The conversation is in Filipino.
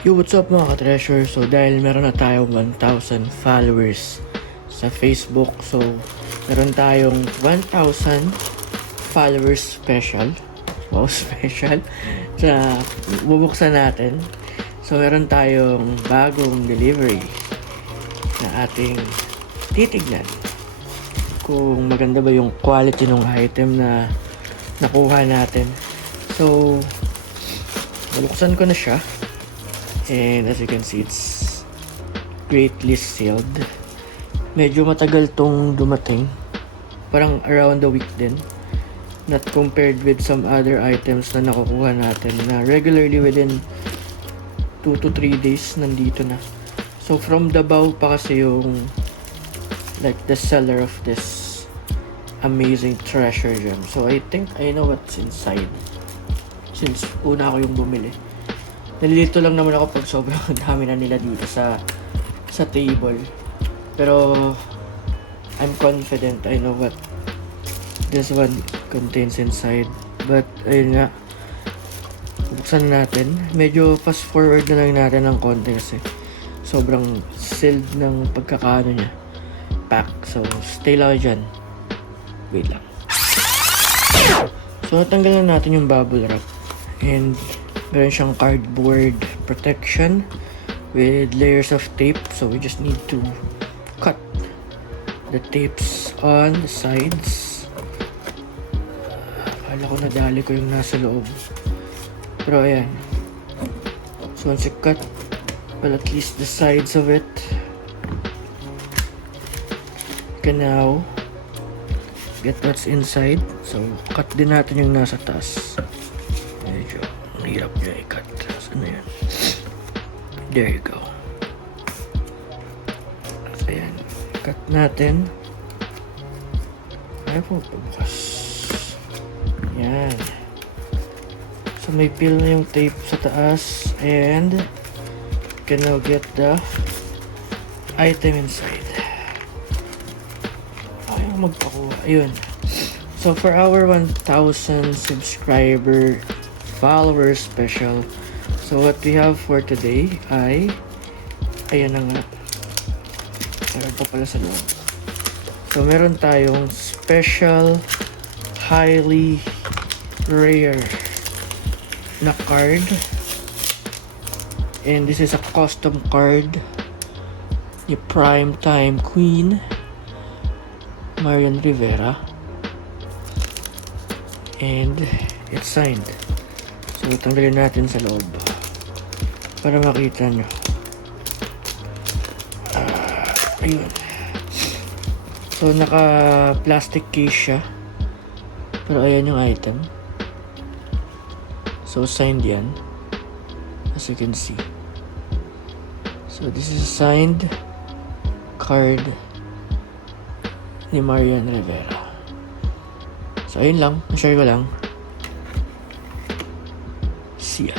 Yo, what's up mga ka-treasure? So, dahil meron na tayong 1,000 followers sa Facebook. So, meron tayong 1,000 followers special. Wow, special. Sa bubuksan natin. So, meron tayong bagong delivery na ating titignan. Kung maganda ba yung quality ng item na nakuha natin. So, nabuksan ko na siya. And as you can see, it's greatly sealed. Medyo matagal tong dumating. Parang around a week din. Not compared with some other items na nakukuha natin na regularly within 2 to 3 days nandito na. So from Davao pa kasi yung like the seller of this amazing treasure gem. So I think I know what's inside. Since una ako yung bumili. Nalilito lang naman ako pag sobrang dami na nila dito sa table. Pero I'm confident I know what this one contains inside. But ayun nga, buksan natin. Medyo fast forward na lang natin ng konti kasi sobrang sealed ng pagkakaano niya. Pack. So stay lang dyan. Wait lang. So natanggalan natin yung bubble wrap. And meron siyang cardboard protection with layers of tape. So we just need to cut the tapes on the sides. Akala ko nadali ko yung nasa loob. Pero ayan. So once you cut, well, at least the sides of it, you can now get what's inside. So cut din natin yung nasa taas. Medyo hirap niya i-cut. Saan na yan? There you go. Ayan. Cut natin. Ayaw po pabukas. Yan. So may peel na yung tape sa taas. And you can now get the item inside. Ayaw magpakuha. Ayun. So for our 1,000 subscriber follower special, so what we have for today ay ayan na nga, meron pa pala sa loob. So meron tayong special highly rare na card, and this is a custom card ni Primetime Queen Marian Rivera, and it's signed. So, tanggalin natin sa loob para makita nyo. Ayun. So, naka-plastic case siya. Pero ayan yung item. So, signed yan. As you can see. So, this is a signed card ni Marian Rivera. So, ayun lang. Na-share ko lang. See ya.